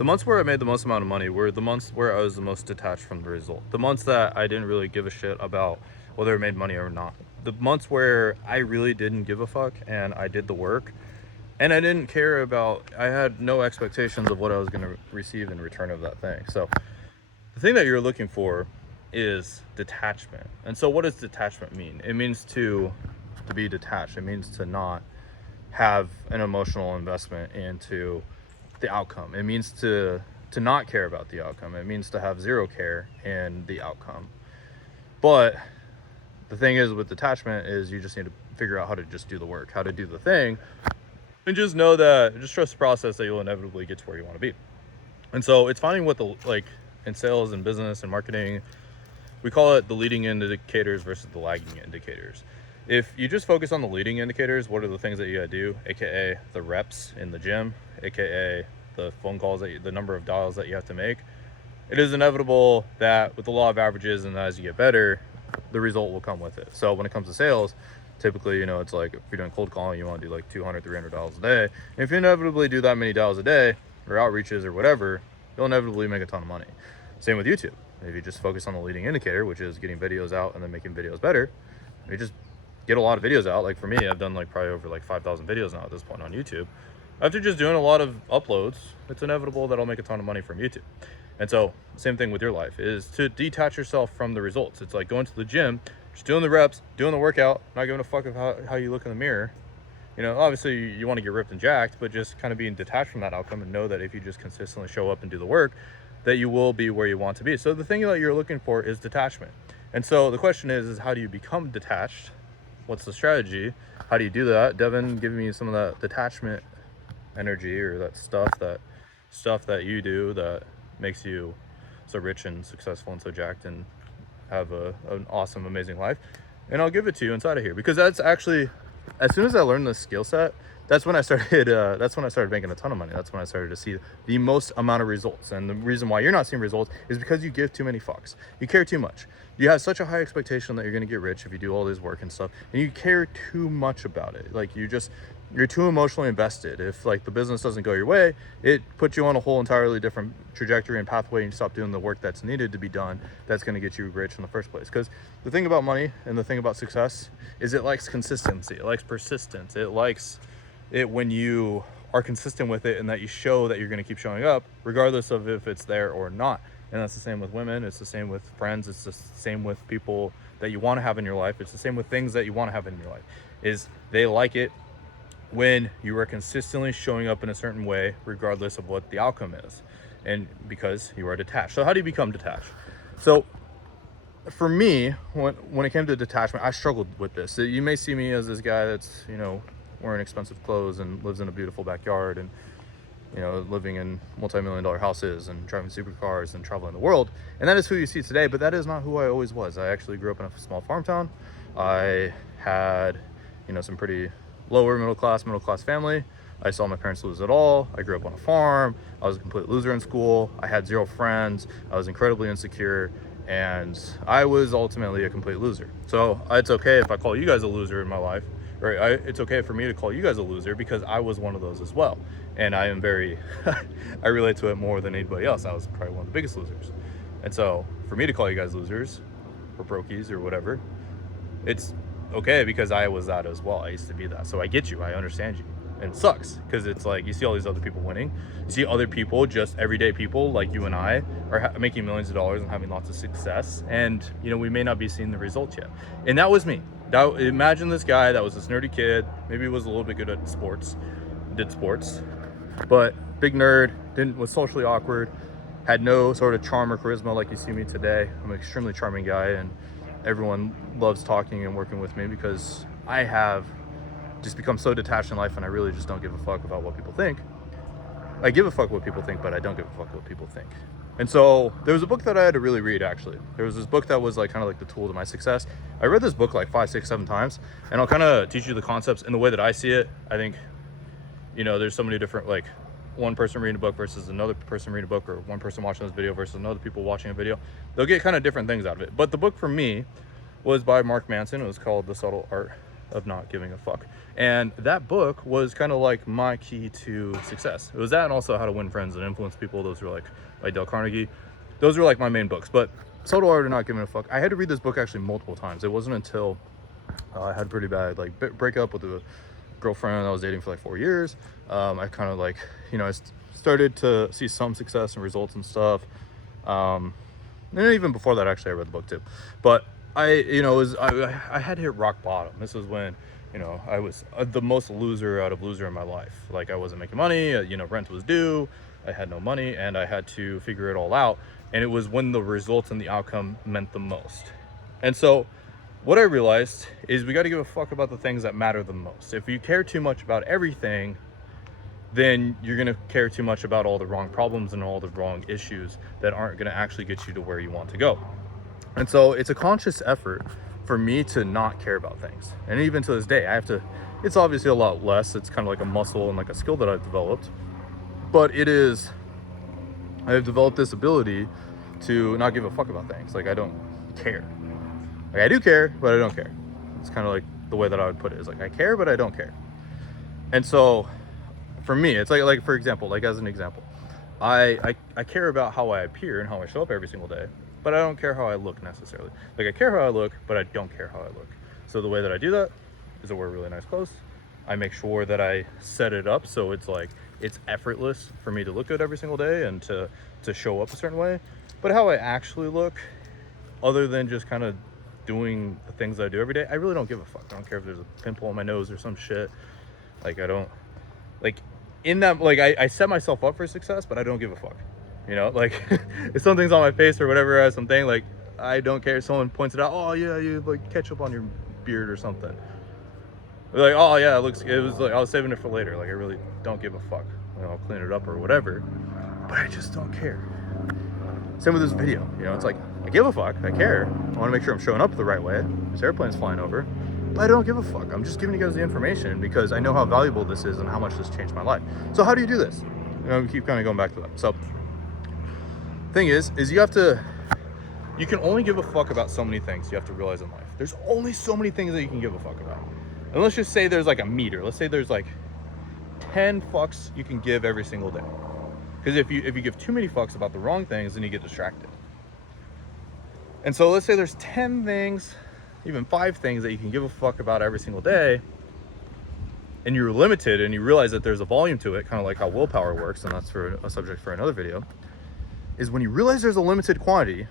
The months where I made the most amount of money were the months where I was the most detached from the result. The months that I didn't really give a shit about whether I made money or not. The months where I really didn't give a fuck and I did the work and I didn't care about, I had no expectations of what I was going to receive in return of that thing. So the thing that you're looking for is detachment. And so what does detachment mean? It means to be detached. It means to not have an emotional investment into the outcome. It means to not care about the outcome. It means to have zero care in the outcome. But the thing is with detachment is you just need to figure out how to just do the work, how to do the thing, and just know that, just trust the process that you'll inevitably get to where you want to be. And so it's finding what the, like in sales and business and marketing, we call it the leading indicators versus the lagging indicators. If you just focus on the leading indicators, what are the things that you gotta do, aka the reps in the gym, aka the phone calls, the number of dials that you have to make, it is inevitable that with the law of averages and as you get better, the result will come with it. So when it comes to sales, typically, it's like if you're doing cold calling, you want to do like 200, 300 dials a day. And if you inevitably do that many dials a day or outreaches or whatever, you'll inevitably make a ton of money. Same with YouTube. If you just focus on the leading indicator, which is getting videos out and then making videos better, you just get a lot of videos out. Like for me, I've done like probably over like 5,000 videos now at this point on YouTube. After just doing a lot of uploads, it's inevitable that I'll make a ton of money from YouTube. And so same thing with your life is to detach yourself from the results. It's like going to the gym, just doing the reps, doing the workout, not giving a fuck of how you look in the mirror. Obviously you want to get ripped and jacked, but just kind of being detached from that outcome and know that if you just consistently show up and do the work, that you will be where you want to be. So the thing that you're looking for is detachment. And so the question is how do you become detached? What's the strategy? How do you do that? Devin, give me some of that detachment energy or that stuff that you do that makes you so rich and successful and so jacked and have an awesome, amazing life. And I'll give it to you inside of here, because that's actually, as soon as I learned this skill set, that's when I started making a ton of money. That's when I started to see the most amount of results. And the reason why you're not seeing results is because you give too many fucks. You care too much. You have such a high expectation that you're going to get rich if you do all this work and stuff, and you care too much about it. Like you're too emotionally invested. If like the business doesn't go your way, it puts you on a whole entirely different trajectory and pathway, and you stop doing the work that's needed to be done that's going to get you rich in the first place. Because the thing about money and the thing about success is it likes consistency. It likes persistence. It likes it when you are consistent with it and that you show that you're going to keep showing up regardless of if it's there or not. And that's the same with women. It's the same with friends. It's the same with people that you want to have in your life. It's the same with things that you want to have in your life. Is they like it when you are consistently showing up in a certain way regardless of what the outcome is, and because you are detached. So how do you become detached? So for me, when it came to detachment, I struggled with this. So you may see me as this guy that's wearing expensive clothes and lives in a beautiful backyard and living in multi-million-dollar houses and driving supercars and traveling the world, and that is who you see today. But that is not who I always was. I actually grew up in a small farm town. I had some pretty lower middle class family. I saw my parents lose it all. I grew up on a farm. I was a complete loser in school. I had zero friends. I was incredibly insecure, and I was ultimately a complete loser. So it's okay if I call you guys a loser in my life, right? It's okay for me to call you guys a loser because I was one of those as well. And I am very, I relate to it more than anybody else. I was probably one of the biggest losers. And so for me to call you guys losers or brokies or whatever, it's okay because I was that as well. I used to be that. So I get you. I understand you. And it sucks because it's like you see all these other people winning. You see other people, just everyday people like you and I, are making millions of dollars and having lots of success. And, we may not be seeing the results yet. And that was me. Imagine this guy that was this nerdy kid. Maybe he was a little bit good at sports, did sports, but big nerd, was socially awkward, had no sort of charm or charisma like you see me today. I'm an extremely charming guy, and everyone loves talking and working with me because I have just become so detached in life, and I really just don't give a fuck about what people think. I give a fuck what people think, but I don't give a fuck what people think. And so there was a book that I had to really read, actually. There was this book that was like kind of like the tool to my success. I read this book like 5, 6, 7 times, and I'll kind of teach you the concepts in the way that I see it. I think, there's so many different, like one person reading a book versus another person reading a book, or one person watching this video versus another people watching a video. They'll get kind of different things out of it. But the book for me was by Mark Manson. It was called The Subtle Art of not giving a fuck. And that book was kind of like my key to success. It was that, and also How to Win Friends and Influence People. Those were like by Dale Carnegie. Those were like my main books. But Subtle Art of Not Giving a Fuck, I had to read this book actually multiple times. It wasn't until I had a pretty bad like breakup with a girlfriend I was dating for like 4 years. I kind of like, you know, I started to see some success and results and stuff. And even before that, actually, I read the book too. But I had hit rock bottom. This was when, you know, I was the most loser out of loser in my life. Like, I wasn't making money, rent was due, I had no money, and I had to figure it all out. And it was when the results and the outcome meant the most. And so what I realized is we got to give a fuck about the things that matter the most. If you care too much about everything, then you're going to care too much about all the wrong problems and all the wrong issues that aren't going to actually get you to where you want to go. And so it's a conscious effort for me to not care about things. And even to this day, it's obviously a lot less. It's kind of like a muscle and like a skill that I've developed. But I've developed this ability to not give a fuck about things. Like, I don't care. Like, I do care, but I don't care. It's kind of like the way that I would put it. Is like, I care, but I don't care. And so for me, it's like for example, like as an example, I care about how I appear and how I show up every single day, but I don't care how I look necessarily. Like, I care how I look, but I don't care how I look. So the way that I do that is to wear really nice clothes. I make sure that I set it up so it's like, it's effortless for me to look good every single day and to show up a certain way. But how I actually look, other than just kind of doing the things that I do every day, I really don't give a fuck. I don't care if there's a pimple on my nose or some shit. Like, I don't, like, in that, like, I set myself up for success, but I don't give a fuck. You know, like, if something's on my face or whatever, or something, like, I don't care if someone points it out. Oh yeah, you like ketchup on your beard or something. Like, oh yeah, it was like, I was saving it for later. Like, I really don't give a fuck. You know, I'll clean it up or whatever, but I just don't care. Same with this video, you know, it's like, I give a fuck, I care. I want to make sure I'm showing up the right way. This airplane's flying over, but I don't give a fuck. I'm just giving you guys the information because I know how valuable this is and how much this changed my life. So how do you do this? You know, we keep kind of going back to that. So thing is you can only give a fuck about so many things you have to realize in life. There's only so many things that you can give a fuck about. And let's just say there's like a meter. Let's say there's like 10 fucks you can give every single day. Because if you give too many fucks about the wrong things, then you get distracted. And so let's say there's 10 things, even 5 things that you can give a fuck about every single day, and you're limited and you realize that there's a volume to it, kind of like how willpower works, and that's for a subject for another video, is when you realize there's a limited quantity,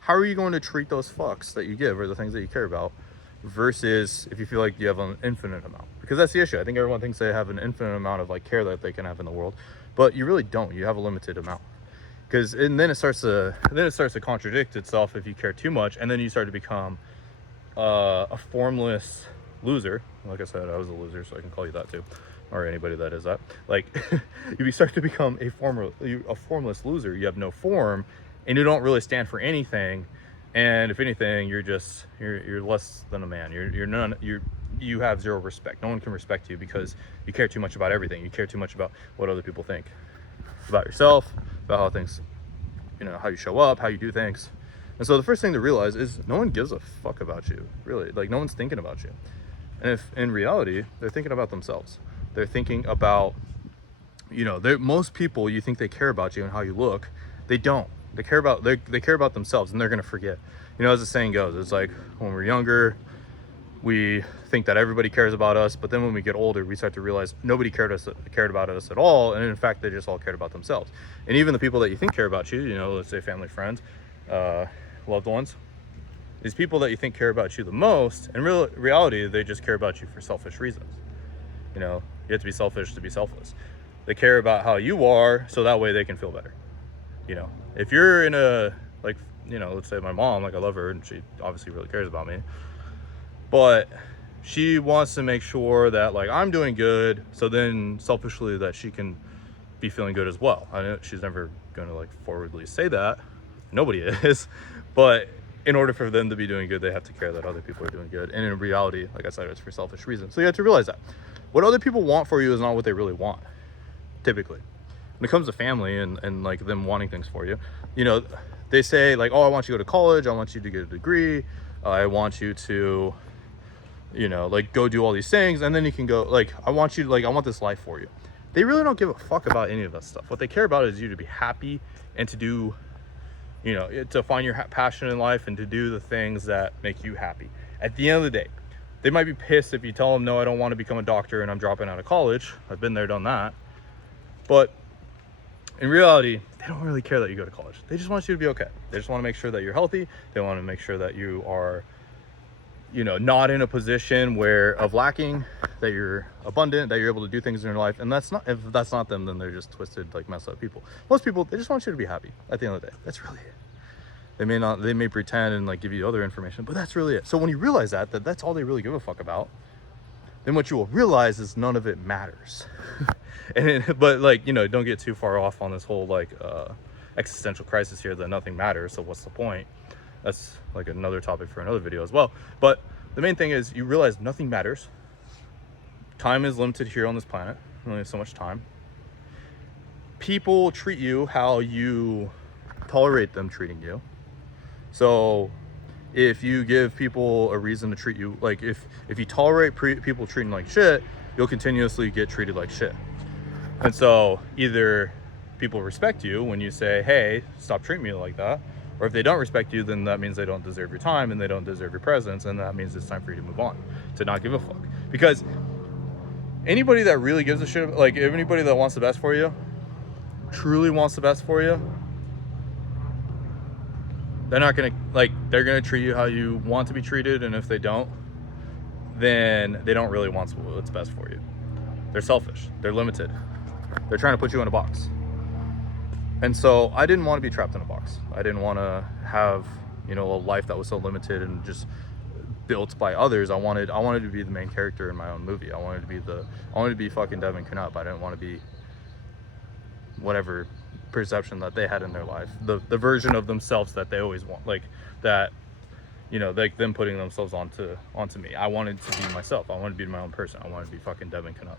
how are you going to treat those fucks that you give or the things that you care about versus if you feel like you have an infinite amount? Because that's the issue. I think everyone thinks they have an infinite amount of like care that they can have in the world, but you really don't. You have a limited amount. And then it starts to contradict itself if you care too much, and then you start to become a formless loser. Like I said, I was a loser, so I can call you that too, or anybody that is that. Like, you start to become a formless loser. You have no form, and you don't really stand for anything. And if anything, you're less than a man. You have zero respect. No one can respect you because you care too much about everything. You care too much about what other people think about yourself, about how things, you know, how you show up, how you do things. And so the first thing to realize is no one gives a fuck about you, really. Like, no one's thinking about you. And if in reality, they're thinking about themselves. They're thinking about, you know, most people, you think they care about you and how you look. They don't. They care about themselves, and they're going to forget. You know, as the saying goes, it's like when we're younger, we think that everybody cares about us, but then when we get older, we start to realize nobody cared about us at all, and in fact, they just all cared about themselves. And even the people that you think care about you, you know, let's say family, friends, loved ones, these people that you think care about you the most, in reality, they just care about you for selfish reasons. You know, you have to be selfish to be selfless. They care about how you are, so that way they can feel better. You know, if you're in a, like, you know, let's say my mom, like, I love her and she obviously really cares about me, but she wants to make sure that, like, I'm doing good, so then selfishly that she can be feeling good as well. I know she's never going to, like, forwardly say that. Nobody is. But in order for them to be doing good, they have to care that other people are doing good. And in reality, like I said, it's for selfish reasons. So you have to realize that what other people want for you is not what they really want, typically. When it comes to family and like them wanting things for you, you know, they say like, oh, I want you to go to college, I want you to get a degree, I want you to you know, like go do all these things, and then you can go, like, I want you to, like, I want this life for you. They really don't give a fuck about any of that stuff. What they care about is you to be happy and to do, you know, to find your passion in life and to do the things that make you happy. At the end of the day, they might be pissed if you tell them, no, I don't want to become a doctor and I'm dropping out of college. I've been there, done that. But in reality, they don't really care that you go to college. They just want you to be okay. They just want to make sure that you're healthy. They want to make sure that you are, you know, not in a position where of lacking, that you're abundant, that you're able to do things in your life. And that's not, if that's not them, then they're just twisted, like messed up people. Most people, they just want you to be happy at the end of the day. That's really it. They may pretend and like give you other information, but that's really it. So when you realize that that's all they really give a fuck about, then what you will realize is none of it matters. But like, you know, don't get too far off on this whole like existential crisis here that nothing matters. So what's the point? That's like another topic for another video as well. But the main thing is you realize nothing matters. Time is limited here on this planet. We only have so much time. People treat you how you tolerate them treating you. So if you give people a reason to treat you, like if you tolerate people treating like shit, you'll continuously get treated like shit. And so either people respect you when you say, hey, stop treating me like that, or if they don't respect you, then that means they don't deserve your time and they don't deserve your presence, and that means it's time for you to move on, to not give a fuck. Because anybody that really gives a shit, like if anybody that wants the best for you, truly wants the best for you, they're not gonna, like, they're gonna treat you how you want to be treated, and if they don't, then they don't really want what's best for you. They're selfish, they're limited, they're trying to put you in a box. And so I didn't want to be trapped in a box. I didn't want to have, you know, a life that was so limited and just built by others. I wanted to be the main character in my own movie. I wanted to be fucking Devin Knupp. I didn't want to be whatever perception that they had in their life, the version of themselves that they always want, like that, you know, like them putting themselves onto me. I wanted to be myself. I wanted to be my own person. I wanted to be fucking Devin Knupp.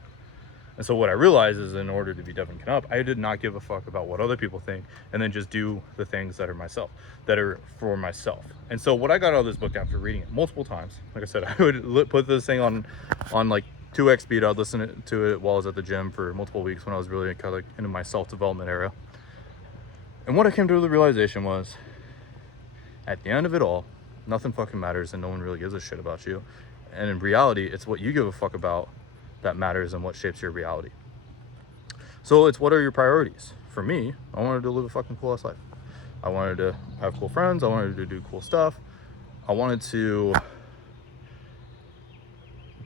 And so what I realized is, in order to be Devin Knupp, I did not give a fuck about what other people think, and then just do the things that are myself, that are for myself. And so what I got out of this book after reading it multiple times, like I said, I would put this thing on like 2x speed. I'd listen to it while I was at the gym for multiple weeks when I was really kind of like into my self-development era. And what I came to the realization was, at the end of it all, nothing fucking matters and no one really gives a shit about you. And in reality, it's what you give a fuck about that matters and what shapes your reality. So it's, what are your priorities? For me, I wanted to live a fucking cool ass life. I wanted to have cool friends. I wanted to do cool stuff. I wanted to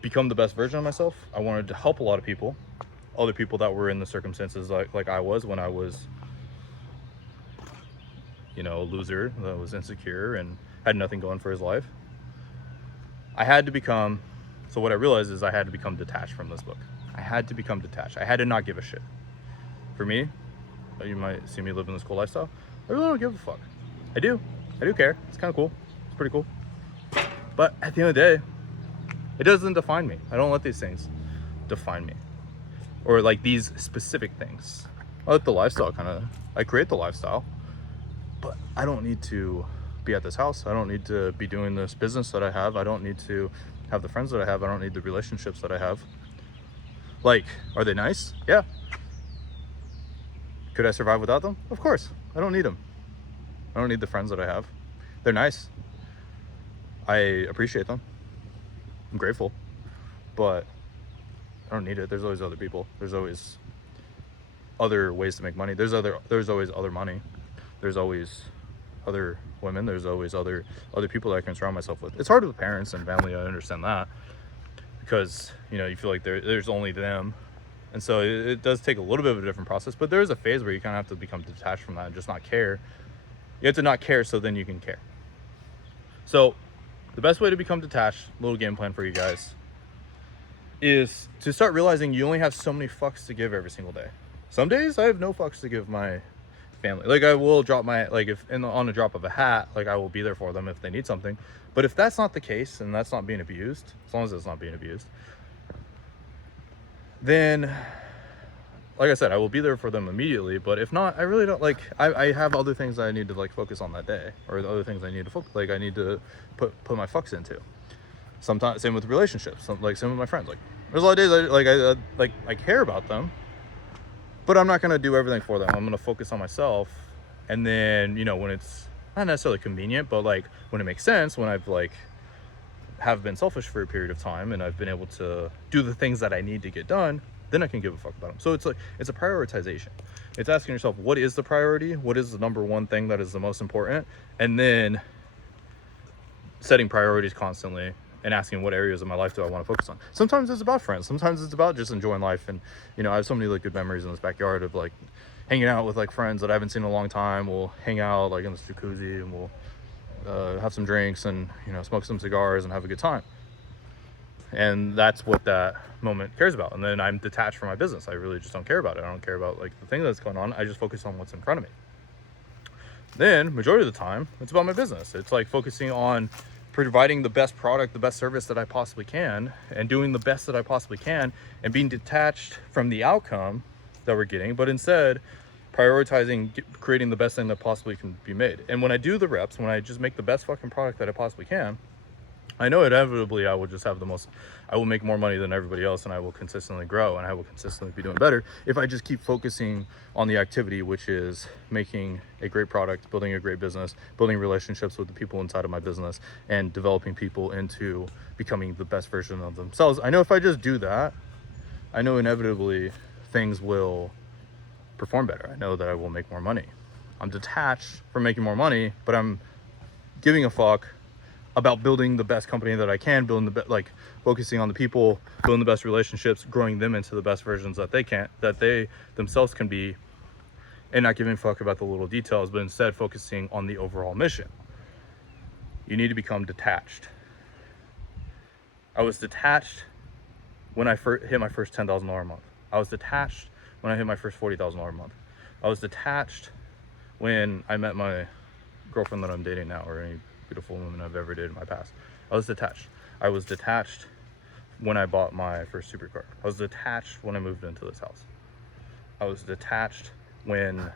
become the best version of myself. I wanted to help a lot of people, other people that were in the circumstances like I was when I was, you know, a loser that was insecure and had nothing going for his life. I had to become, so what I realized is I had to become detached from this book. I had to become detached. I had to not give a shit. For me, you might see me living this cool lifestyle. I really don't give a fuck. I do care. It's kind of cool. It's pretty cool. But at the end of the day, it doesn't define me. I don't let these things define me. Or like these specific things. I let the lifestyle I create the lifestyle. But I don't need to be at this house. I don't need to be doing this business that I have. I don't need to have the friends that I have. I don't need the relationships that I have. Like, are they nice? Yeah. Could I survive without them? Of course. I don't need them. I don't need the friends that I have. They're nice. I appreciate them. I'm grateful. But I don't need it. There's always other people. There's always other ways to make money. There's always other money. There's always other women. There's always other people that I can surround myself with. It's hard with parents and family. I understand that, because, you know, you feel like there's only them. And so it does take a little bit of a different process, but there is a phase where you kind of have to become detached from that and just not care. You have to not care so then you can care. So the best way to become detached, little game plan for you guys, is to start realizing you only have so many fucks to give every single day. Some days I have no fucks to give my family. Like, I will drop my, like, if on a drop of a hat, like, I will be there for them if they need something. But if that's not the case and that's not being abused, as long as it's not being abused, then, like I said, I will be there for them immediately. But if not, I really don't, like, I have other things that I need to, like, focus on that day, or the other things I need to I need to put my fucks into. Sometimes same with relationships, like same with my friends. Like there's a lot of days I care about them, but I'm not gonna do everything for them. I'm gonna focus on myself, and then when it's not necessarily convenient, but like when it makes sense, when I've like have been selfish for a period of time and I've been able to do the things that I need to get done, then I can give a fuck about them. So it's a prioritization. It's asking yourself, what is the priority? What is the number one thing that is the most important? And then setting priorities constantly and asking what areas of my life do I want to focus on. Sometimes it's about friends. Sometimes it's about just enjoying life. And, I have so many like good memories in this backyard of like hanging out with like friends that I haven't seen in a long time. We'll hang out like in this jacuzzi and we'll have some drinks and smoke some cigars and have a good time. And that's what that moment cares about. And then I'm detached from my business. I really just don't care about it. I don't care about like the thing that's going on. I just focus on what's in front of me. Then majority of the time it's about my business. It's like focusing on providing the best product, the best service that I possibly can, and doing the best that I possibly can, and being detached from the outcome that we're getting, but instead prioritizing creating the best thing that possibly can be made. And when I do the reps, when I just make the best fucking product that I possibly can, I know inevitably I will just have I will make more money than everybody else, and I will consistently grow, and I will consistently be doing better if I just keep focusing on the activity, which is making a great product, building a great business, building relationships with the people inside of my business, and developing people into becoming the best version of themselves. I know if I just do that, I know inevitably things will perform better. I know that I will make more money. I'm detached from making more money, but I'm giving a fuck about building the best company that I can, focusing on the people, building the best relationships, growing them into the best versions that they themselves can be, and not giving a fuck about the little details, but instead focusing on the overall mission. You need to become detached. I was detached when I hit my first $10,000 a month. I was detached when I hit my first $40,000 a month. I was detached when I met my girlfriend that I'm dating now, or any beautiful woman I've ever dated in my past. I was detached. I was detached when I bought my first supercar. I was detached when I moved into this house. I was detached when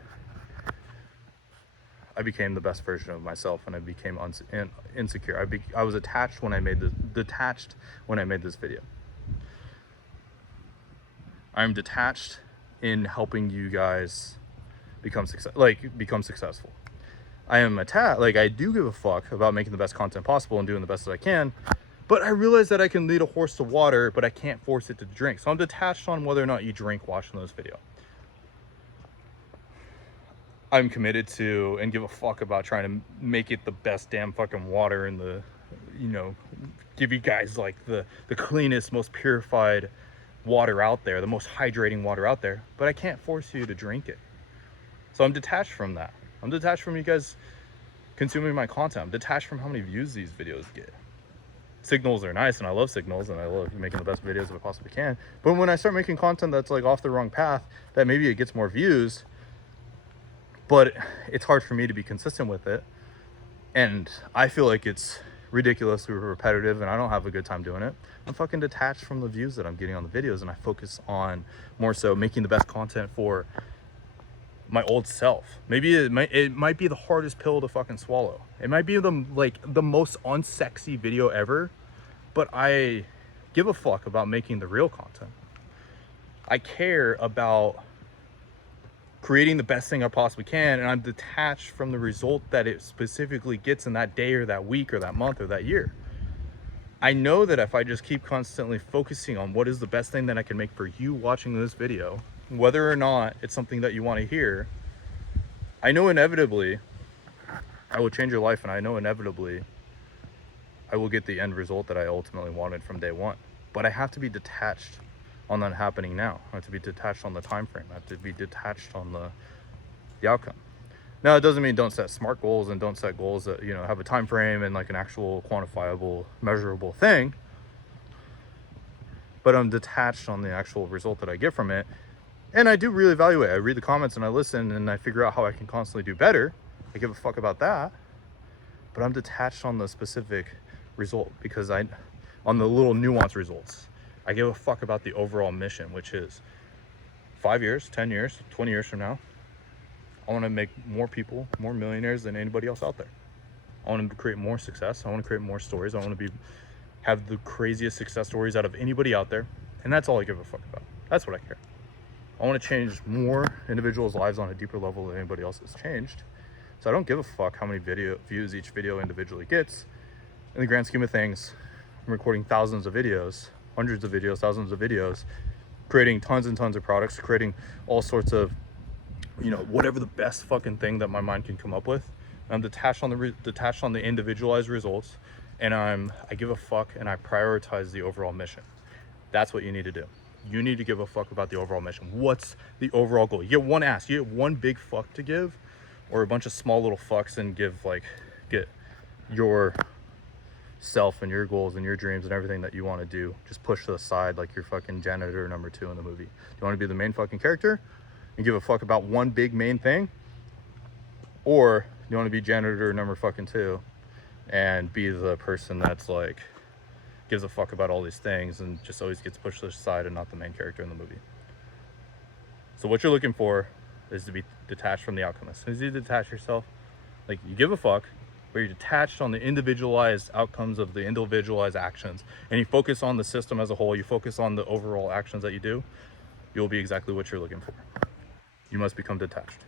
I became the best version of myself and I became insecure. I was detached when I made this video. I'm detached in helping you guys become successful. I am attached, I do give a fuck about making the best content possible and doing the best that I can, but I realize that I can lead a horse to water, but I can't force it to drink. So I'm detached on whether or not you drink watching this video. I'm committed to and give a fuck about trying to make it the best damn fucking water in the, give you guys like the cleanest, most purified water out there, the most hydrating water out there, but I can't force you to drink it. So I'm detached from that. I'm detached from you guys consuming my content. I'm detached from how many views these videos get. Signals are nice, and I love signals, and I love making the best videos I possibly can. But when I start making content that's like off the wrong path, that maybe it gets more views, but it's hard for me to be consistent with it. And I feel like it's ridiculously repetitive, and I don't have a good time doing it. I'm fucking detached from the views that I'm getting on the videos, and I focus on more so making the best content for my old self. Maybe it might be the hardest pill to fucking swallow. It might be the most unsexy video ever, but I give a fuck about making the real content. I care about creating the best thing I possibly can, and I'm detached from the result that it specifically gets in that day or that week or that month or that year. I know that if I just keep constantly focusing on what is the best thing that I can make for you watching this video, whether or not it's something that you want to hear, I know inevitably I will change your life, and I know inevitably I will get the end result that I ultimately wanted from day one. But I have to be detached on that happening now. I have to be detached on the time frame. I have to be detached on the outcome. Now, it doesn't mean don't set smart goals and don't set goals that have a time frame and like an actual quantifiable, measurable thing. But I'm detached on the actual result that I get from it. And I do really evaluate. I read the comments and I listen and I figure out how I can constantly do better. I give a fuck about that. But I'm detached on the specific result because on the little nuanced results. I give a fuck about the overall mission, which is 5 years, 10 years, 20 years from now, I want to make more people, more millionaires than anybody else out there. I want to create more success. I want to create more stories. I want to be have the craziest success stories out of anybody out there, and that's all I give a fuck about. That's what I care. I want to change more individuals' lives on a deeper level than anybody else has changed. So I don't give a fuck how many views each video individually gets. In the grand scheme of things, I'm recording thousands of videos, hundreds of videos, thousands of videos, creating tons and tons of products, creating all sorts of, you know, whatever the best fucking thing that my mind can come up with. I'm detached on the individualized results, and I give a fuck, and I prioritize the overall mission. That's what you need to do. You need to give a fuck about the overall mission. What's the overall goal? You get one ask, you get one big fuck to give, or a bunch of small little fucks, and get your self and your goals and your dreams and everything that you want to do just push to the side like you're fucking janitor number 2 in the movie. You want to be the main fucking character and give a fuck about one big main thing, or you want to be janitor number fucking 2 and be the person that's like gives a fuck about all these things and just always gets pushed to the side and not the main character in the movie. So what you're looking for is to be detached from the outcome. As soon as you detach yourself, like you give a fuck, but you're detached on the individualized outcomes of the individualized actions, and you focus on the system as a whole, you focus on the overall actions that you do, you'll be exactly what you're looking for. You must become detached.